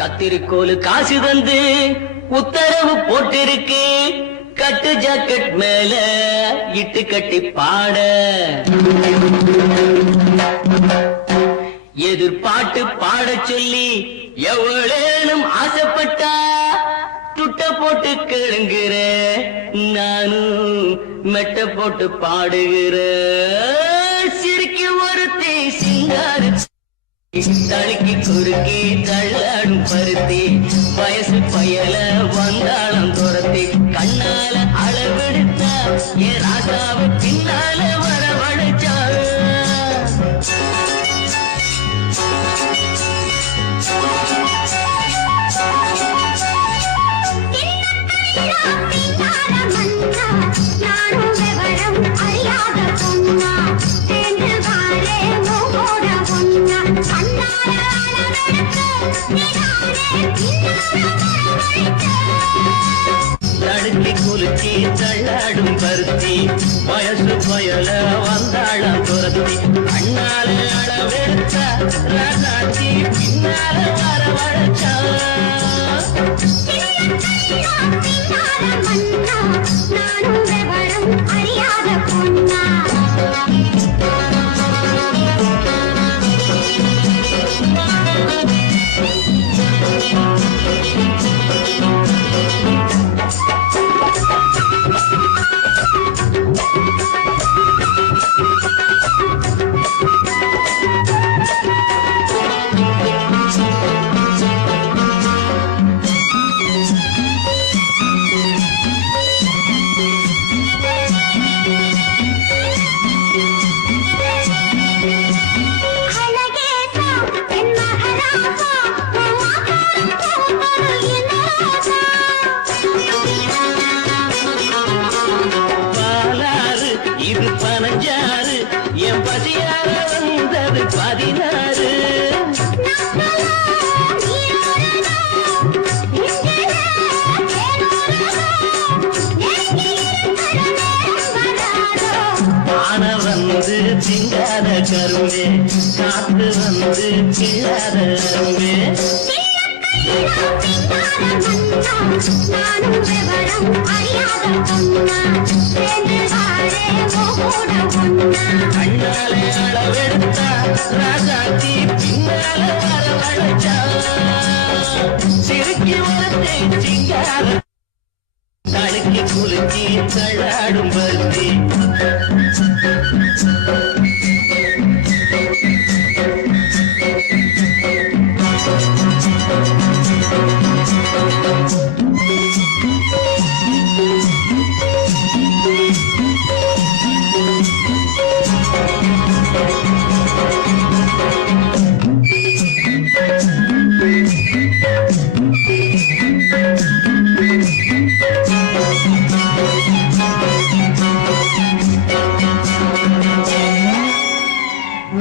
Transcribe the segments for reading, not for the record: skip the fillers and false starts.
கத்திரிக்கோலு காசு தந்து உத்தரவு போட்டிருக்கு, கட்டு ஜாக்கெட் மேல இட்டு கட்டி பாட. எதிர்பாட்டு பாட சொல்லி எவ்வளேனும் ஆசைப்பட்டா துட்ட போட்டு கேளுங்கிற, நானும் மெட்ட போட்டு பாடுகிற. சிரிக்கு ஒருத்தி சிங்காரு தடுக்கி குறுக்கி தள்ளாடும் பருத்தி, வயசு பயல வந்தாளம் துரத்தி, கண்ணால அளவெடுத்தா என் ராசாவை பின்னால வரவழைச்சா. தடுக்கி குலுக்கி தள்ளாடும் பருத்தி, வயசு பயல வந்தாளம் துரத்தி, அண்ணால அளவெடுத்தா ராசாச்சி பின்னால வரவழைச்சா. இது 15 என் பசியார வந்தது 16. ஆன வந்து திங்காத கரும்பே, காத்து வந்து கிள்ளாத அரும்பே. கண்ணாலே அளவெடுத்தா ராசாத்தி பின்னால வரவழைச்சா. சிறுக்கி வரத்தை சிங்கார தடுக்கி குலுக்கி தள்ளாடும் பருத்தி,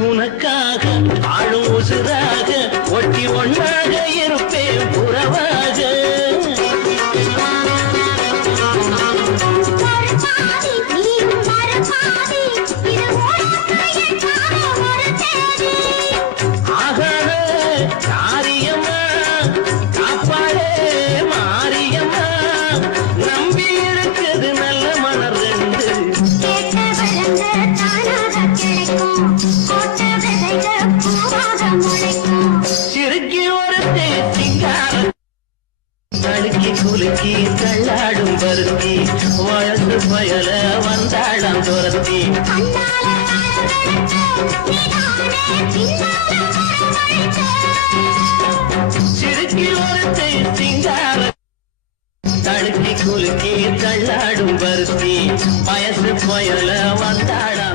உனக்காக ஆளும் உசுராக ஒட்டி ஒன்னாக இருப்பேன் உறவாக. ஆகாத காரியம்மா காப்பாடே மாரியம்மா, நம்பி இருக்குது நல்ல மலர் ரெண்டு. சிறுக்கி ஒருத்தே சிங்கார தடுக்கி குலுக்கி தள்ளாடும் பருத்தி, வயசு பயல வந்தாளம் துரத்தி, சிறுக்கி ஒருத்தே சிங்கார தடுக்கி குலுக்கி தள்ளாடும் பருத்தி, வயசு பயல வந்தாளம்